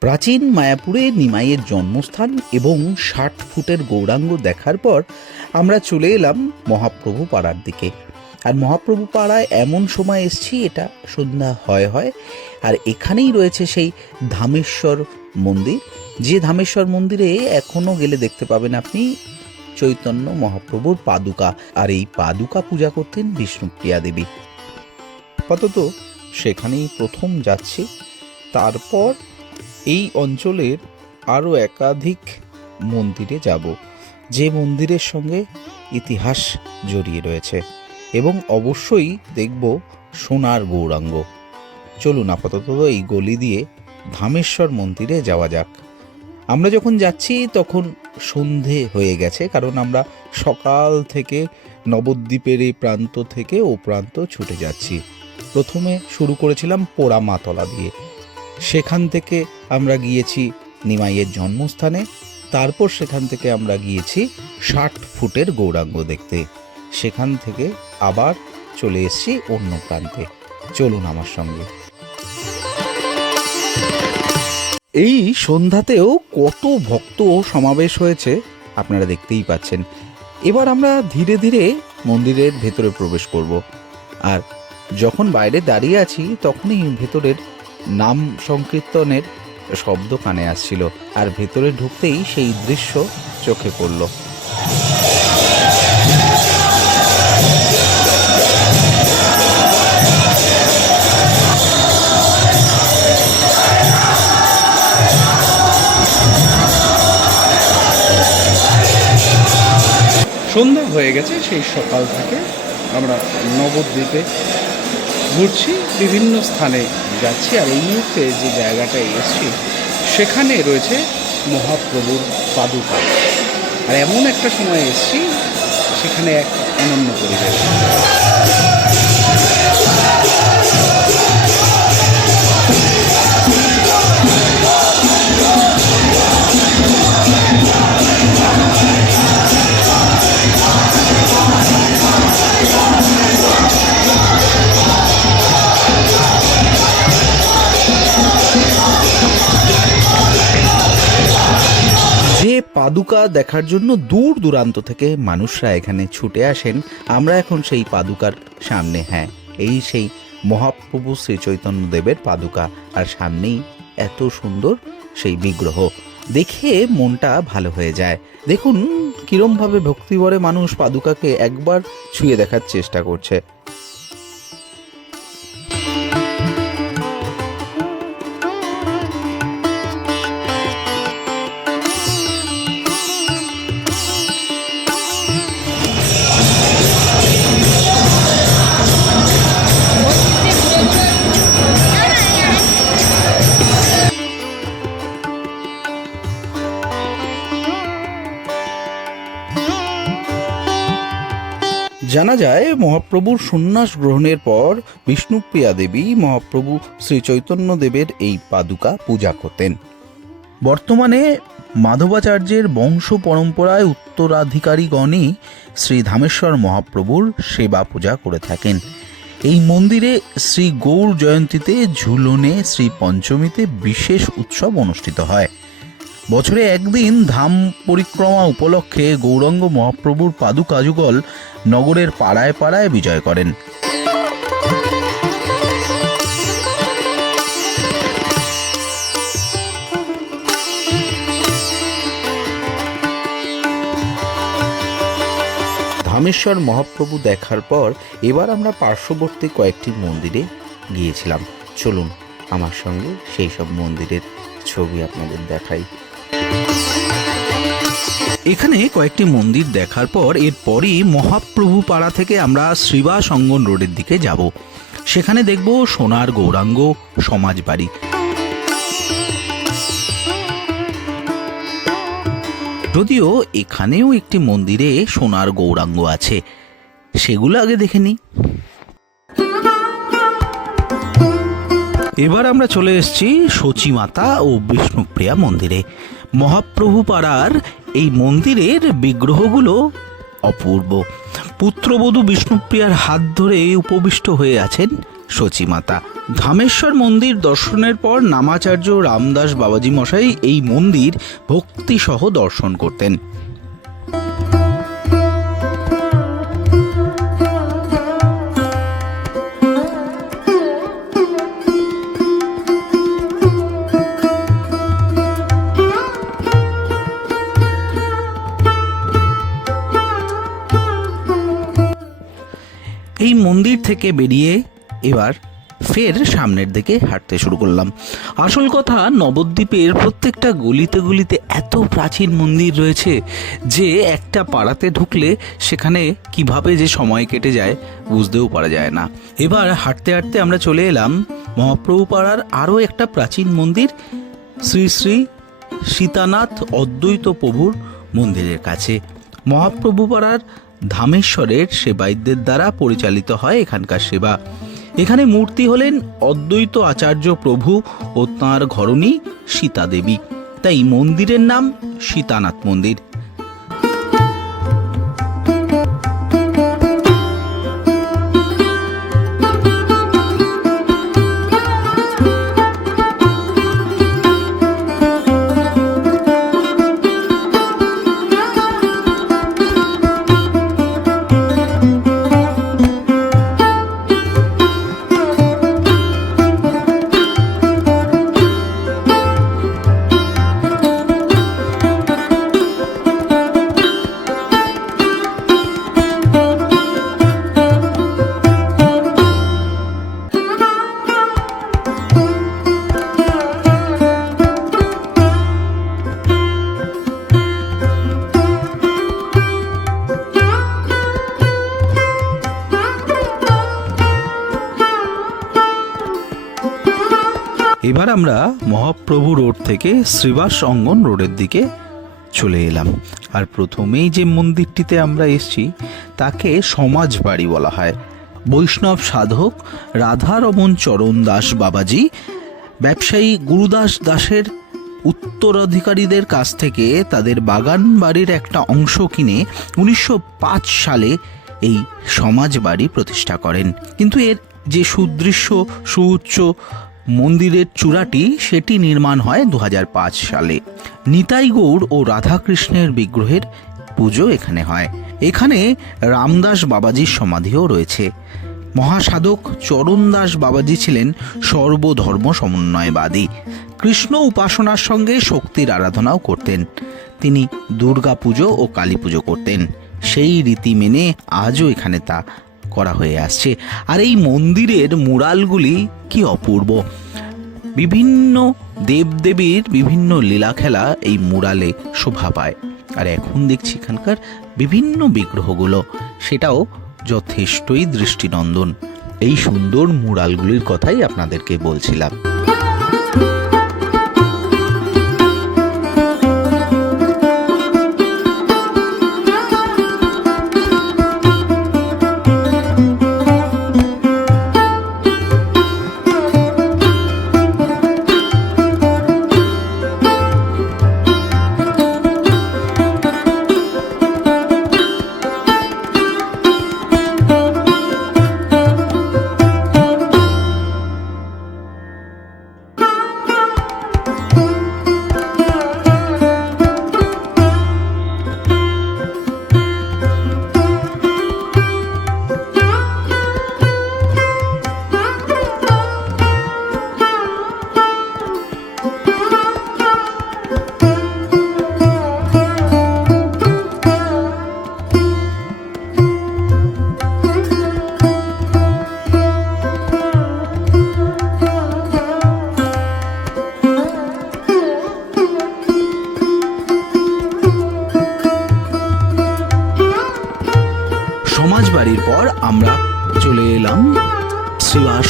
প্রাচীন মায়াপুরে নিমাইয়ের জন্মস্থান এবং ষাট ফুটের গৌরাঙ্গ দেখার পর আমরা চলে এলাম মহাপ্রভু পাড়ার দিকে। আর মহাপ্রভু পাড়ায় এমন সময় এসছি, এটা সন্ধ্যা হয় হয়, আর এখানেই রয়েছে সেই ধামেশ্বর মন্দির। যে ধামেশ্বর মন্দিরে এখনও গেলে দেখতে পাবেন আপনি চৈতন্য মহাপ্রভুর পাদুকা, আর এই পাদুকা পূজা করতেন বিষ্ণুপ্রিয়া দেবী। আপাতত সেখানেই প্রথম যাচ্ছি। তারপর এই অঞ্চলের আরও একাধিক মন্দিরে যাব, যে মন্দিরের সঙ্গে ইতিহাস জড়িয়ে রয়েছে এবং অবশ্যই দেখব সোনার গৌরাঙ্গ। চলুন আপাতত এই গলি দিয়ে ধামেশ্বর মন্দিরে যাওয়া যাক। আমরা যখন যাচ্ছি তখন সন্ধে হয়ে গেছে, কারণ আমরা সকাল থেকে নবদ্বীপের এই প্রান্ত থেকে ও প্রান্ত ছুটে যাচ্ছি। প্রথমে শুরু করেছিলাম পোড়ামাতলা দিয়ে। সেখান থেকে আমরা গিয়েছি নিমাইয়ের জন্মস্থানে, তারপর সেখান থেকে আমরা গিয়েছি ষাট ফুটের গৌরাঙ্গ দেখতে। সেখান থেকে আবার চলে এসেছি অন্য প্রান্তে। চলুন আমার সঙ্গে। এই সন্ধ্যাতেও কত ভক্ত সমাবেশ হয়েছে, আপনারা দেখতেই পাচ্ছেন। এবার আমরা ধীরে ধীরে মন্দিরের ভেতরে প্রবেশ করব। আর যখন বাইরে দাঁড়িয়ে আছি, তখনই ভেতরের নাম সংকীর্তনের শব্দ কানে আসছিল, আর ভেতরে ঢুকতেই সেই দৃশ্য চোখে পড়ল। সন্ধ্যা হয়ে গেছে, সেই সকাল থেকে আমরা নবদ্বীপে ঘুরছি বিভিন্ন স্থানে যাচ্ছি আর এই মুহূর্তে যে জায়গাটায় এসছি, সেখানে রয়েছে মহাপ্রভুর পাদুকা। আর এমন একটা সময় এসছি, সেখানে এক অনন্য পরিবেশ। পাদুকা দেখার জন্য দূর দূরান্ত থেকে মানুষরা এখানে ছুটে আসেন। আমরা এখন সেই পাদুকার সামনে হ্যাঁ এই সেই মহাপ্রভু শ্রী চৈতন্য দেবের পাদুকা। আর সামনেই এত সুন্দর সেই বিগ্রহ। দেখে মনটা ভালো হয়ে যায়। দেখুন, কিরমভাবে ভক্তিভরে মানুষ পাদুকাকে একবার ছুঁয়ে দেখার চেষ্টা করছে। জানা যায়, মহাপ্রভুর সন্ন্যাস গ্রহণের পর বিষ্ণুপ্রিয়া দেবী মহাপ্রভু শ্রী চৈতন্য দেবের এই পাদুকা পূজা করতেন। বর্তমানে মাধবাচার্যের বংশ পরম্পরায় উত্তরাধিকারীগণই শ্রী ধামেশ্বর মহাপ্রভুর সেবা পূজা করে থাকেন। এই মন্দিরে শ্রী গৌর জয়ন্তীতে ঝুলনে শ্রী পঞ্চমীতে বিশেষ উৎসব অনুষ্ঠিত হয়। বছরে একদিন ধাম পরিক্রমা উপলক্ষে গৌরাঙ্গ মহাপ্রভুর পাদুকা যুগল নগরের পাড়ায় পাড়ায় বিজয় করেন। ধামেশ্বর মহাপ্রভু দেখার পর এবার আমরা পার্শ্ববর্তী কয়েকটি মন্দিরে গিয়েছিলাম। চলুন আমার সঙ্গে সেই সব মন্দিরের ছবি আপনাদের দেখাই। এখানে কয়েকটি মন্দির দেখার পর এরপরই মহাপ্রভু পাড়া থেকে আমরা শ্রীবাস অঙ্গন রোডের দিকে যাব। সেখানে দেখব সোনার গৌরাঙ্গ সমাজবাড়ি যদিও এখানেও একটি মন্দিরে সোনার গৌরাঙ্গ আছে। সেগুলো আগে দেখে নিই। এবার আমরা চলে এসেছি সচিমাতা ও বিষ্ণুপ্রিয়া মন্দিরে। মহাপ্রভু পাড়ার এই মন্দিরের বিগ্রহগুলো অপূর্ব। পুত্রবধূ বিষ্ণুপ্রিয়ার হাত ধরে উপবিষ্ট হয়ে আছেন সচিমাতা ধামেশ্বর মন্দির দর্শনের পর নামাচার্য রামদাস বাবাজি মশাই এই মন্দির ভক্তিসহ দর্শন করতেন। মন্দির থেকে বেরিয়ে এবার ফের সামনের দিকে হাঁটতে শুরু করলাম। আসল কথা, নবদ্বীপের প্রত্যেকটা গলিতে গলিতে এত প্রাচীন মন্দির রয়েছে যে একটা পাড়াতে ঢুকলে সেখানে কীভাবে যে সময় কেটে যায় বুঝতেও পারা যায় না। এবার হাঁটতে হাঁটতে আমরা চলে এলাম মহাপ্রভু পাড়ার আরও একটা প্রাচীন মন্দির, শ্রী শ্রী সীতানাথ অদ্বৈত প্রভুর মন্দিরের কাছে। মহাপ্রভু পাড়ার ধামেশ্বরের সেবায়তদের দ্বারা পরিচালিত হয় এখানকার সেবা। এখানে মূর্তি হলেন অদ্বৈত আচার্য প্রভু ও তাঁর ঘরণী সীতা দেবী তাই মন্দিরের নাম সীতানাথ মন্দির। আমরা মহাপ্রভু রোড থেকে শ্রীবাস অঙ্গন রোডের দিকে চলে এলাম। আর প্রথমেই যে মন্দিরটিতে আমরা এসেছি, তাকে সমাজ বাড়ি বলা হয়। বৈষ্ণব সাধক রাধারমন চরণ দাস বাবাজি, ব্যবসায়ী গুরুদাস দাসের উত্তরাধিকারীদের কাছ থেকে তাদের বাগান বাড়ির একটা অংশ কিনে উনিশশো পাঁচ সালে এই সমাজ বাড়ি প্রতিষ্ঠা করেন। কিন্তু এর যে সুদৃশ্য, সুউচ্চ মন্দিরের চূড়াটি সেটি নির্মাণ হয় দু হাজার পাঁচ সালে। নিতাই গৌড় ও রাধাকৃষ্ণের বিগ্রহের পুজো এখানে হয়। এখানে রামদাস বাবাজির সমাধিও রয়েছে। মহাসাধক চরণদাস বাবাজি ছিলেন সর্বধর্ম সমন্বয়বাদী। কৃষ্ণ উপাসনার সঙ্গে শক্তির আরাধনাও করতেন। তিনি দুর্গা পুজো ও কালী পুজো করতেন। সেই রীতি মেনে আজও এখানে তা করা হয়ে আসছে। আর এই মন্দিরের মুরালগুলি কি অপূর্ব। বিভিন্ন দেবদেবীর বিভিন্ন লীলা খেলা এই মুরালে শোভা পায়। আর এখন দেখছি এখানকার বিভিন্ন বিগ্রহগুলো। সেটাও যথেষ্টই দৃষ্টিনন্দন। এই সুন্দর মুরালগুলির কথাই আপনাদেরকে বলছিলাম।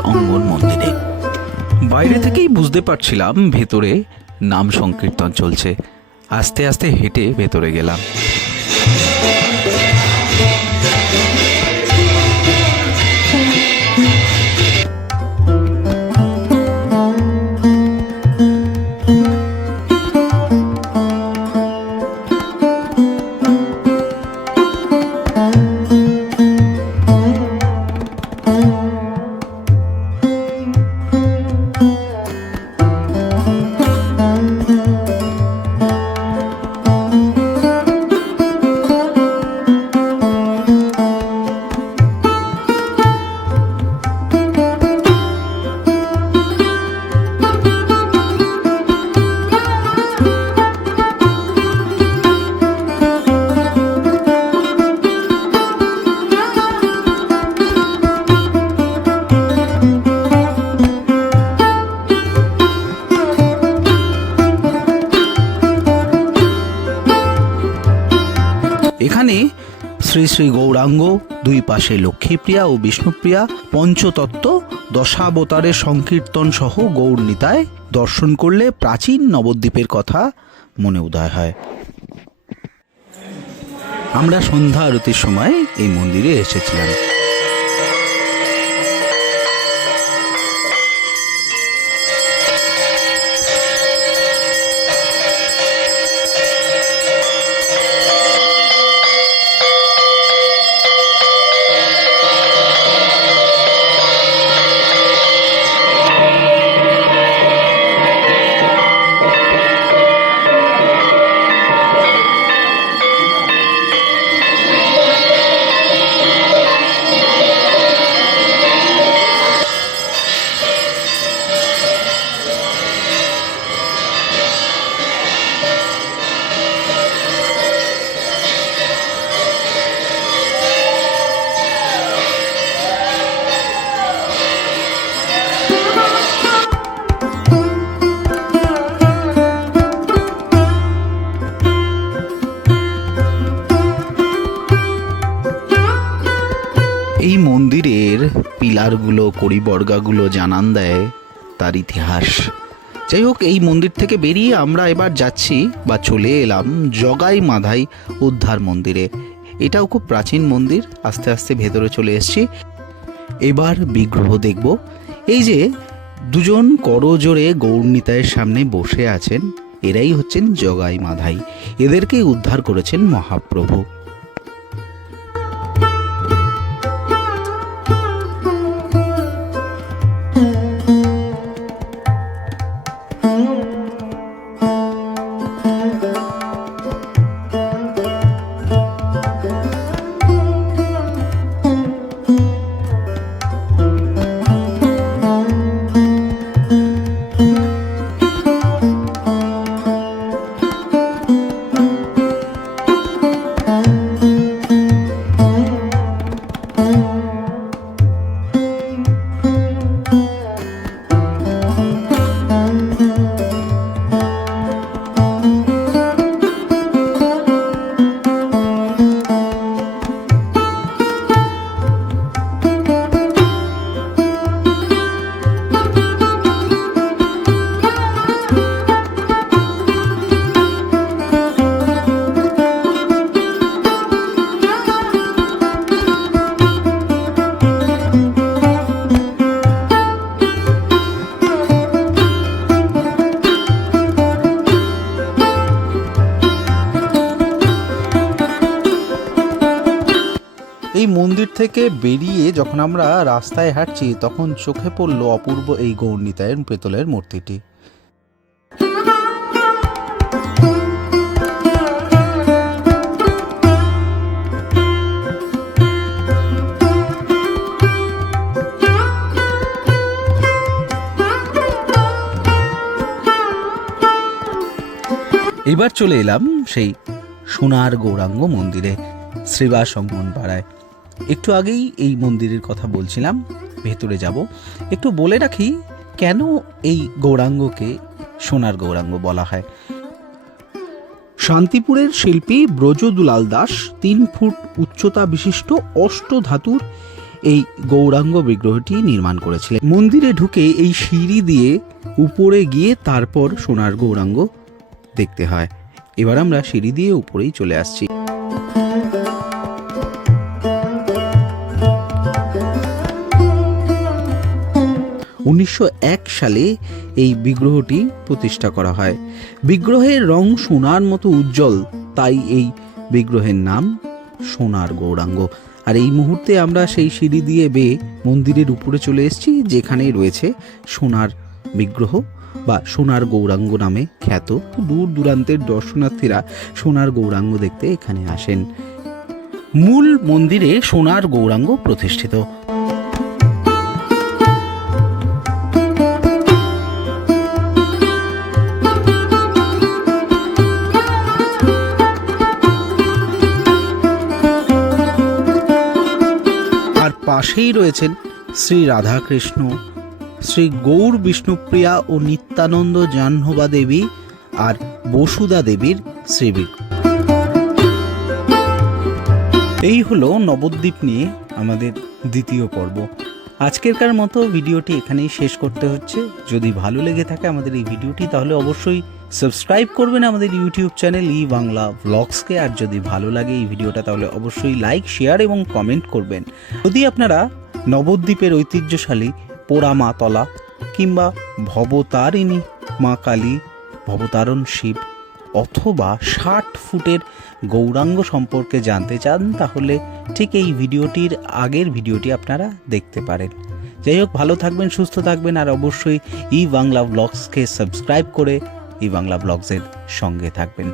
অঙ্গন মন্দিরে। বাইরে থেকেই বুঝতে পারছিলাম ভেতরে নাম সংকীর্তন চলছে। আস্তে আস্তে হেঁটে ভেতরে গেলাম। শ্রী গৌরাঙ্গ, দুই পাশে লক্ষ্মীপ্রিয়া ও বিষ্ণুপ্রিয়া, পঞ্চতত্ত্ব দশাবতারের সংকীর্তন সহ গৌরনীতায় দর্শন করলে প্রাচীন নবদ্বীপের কথা মনে উদয় হয়। আমরা সন্ধ্যা আরতির সময় এই মন্দিরে এসেছিলাম। পিলারগুলো কড়িবর্গাগুলো জানান দেয় তার ইতিহাস। যাই হোক এই মন্দির থেকে বেরিয়ে আমরা এবার যাচ্ছি বা চলে এলাম জগাই মাধাই উদ্ধার মন্দিরে। এটাও খুব প্রাচীন মন্দির, আস্তে আস্তে ভেতরে চলে এসেছি। এবার বিগ্রহ দেখব। এই যে দুজন করজোড়ে গৌরনীতায়ের সামনে বসে আছেন, এরাই হচ্ছেন জগাই মাধাই। এদেরকে উদ্ধার করেছেন মহাপ্রভু। মন্দির থেকে বেরিয়ে যখন আমরা রাস্তায় হাঁটছি, তখন চোখে পড়ল অপূর্ব এই গৌরনীতায়ের পেতলের মূর্তিটি। এবার চলে এলাম সেই সোনার গৌরাঙ্গ মন্দিরে শ্রীবাস পাড়ায়। একটু আগেই এই মন্দিরের কথা বলছিলাম, ভেতরে যাব। একটু বলে রাখি, কেন এই গৌরাঙ্গকে সোনার গৌরাঙ্গ বলা হয়? শান্তিপুরের শিল্পী ব্রজদুলাল দাস তিন ফুট উচ্চতা বিশিষ্ট অষ্টধাতুর এই গৌরাঙ্গ বিগ্রহটি নির্মাণ করেছিলেন। মন্দিরে ঢুকে এই সিঁড়ি দিয়ে উপরে গিয়ে তারপর সোনার গৌরাঙ্গ দেখতে হয়। এবার আমরা সিঁড়ি দিয়ে উপরেই চলে আসছি। উনিশশো এক সালে এই বিগ্রহটি প্রতিষ্ঠা করা হয়। বিগ্রহের রং সোনার মতো উজ্জ্বল, তাই এই বিগ্রহের নাম সোনার গৌরাঙ্গ। আর এই মুহূর্তে আমরা সেই সিঁড়ি দিয়ে বেয়ে মন্দিরের উপরে চলে এসেছি, যেখানেই রয়েছে সোনার বিগ্রহ বা সোনার গৌরাঙ্গ নামে খ্যাত। দূর দূরান্তের দর্শনার্থীরা সোনার গৌরাঙ্গ দেখতে এখানে আসেন। মূল মন্দিরে সোনার গৌরাঙ্গ প্রতিষ্ঠিত। পাশেই রয়েছেন শ্রী রাধাকৃষ্ণ, শ্রী গৌর বিষ্ণুপ্রিয়া ও নিত্যানন্দ জাহ্নবা দেবী আর বসুদা দেবীর শ্রীবিগ্রহ এই হলো নবদ্বীপ নিয়ে আমাদের দ্বিতীয় পর্ব। আজকেরকার মতো ভিডিওটি এখানেই শেষ করতে হচ্ছে। যদি ভালো লেগে থাকে আমাদের এই ভিডিওটি, তাহলে অবশ্যই সাবস্ক্রাইব করবেন আমাদের ইউটিউব চ্যানেল ই বাংলা ব্লগসকে। আর যদি ভালো লাগে এই ভিডিওটা, তাহলে অবশ্যই লাইক, শেয়ার এবং কমেন্ট করবেন। যদি আপনারা নবদ্বীপের ঐতিহ্যশালী পোড়ামাতলা কিংবা ভবতারিণী মা কালী, ভবতারণ শিব অথবা ষাট ফুটের গৌরাঙ্গ সম্পর্কে জানতে চান, তাহলে ঠিক এই ভিডিওটির আগের ভিডিওটি আপনারা দেখতে পারেন। যাই হোক, ভালো থাকবেন, সুস্থ থাকবেন, আর অবশ্যই ই বাংলা ব্লগসকে সাবস্ক্রাইব করে ই বাংলা ব্লগসের সঙ্গে থাকবেন।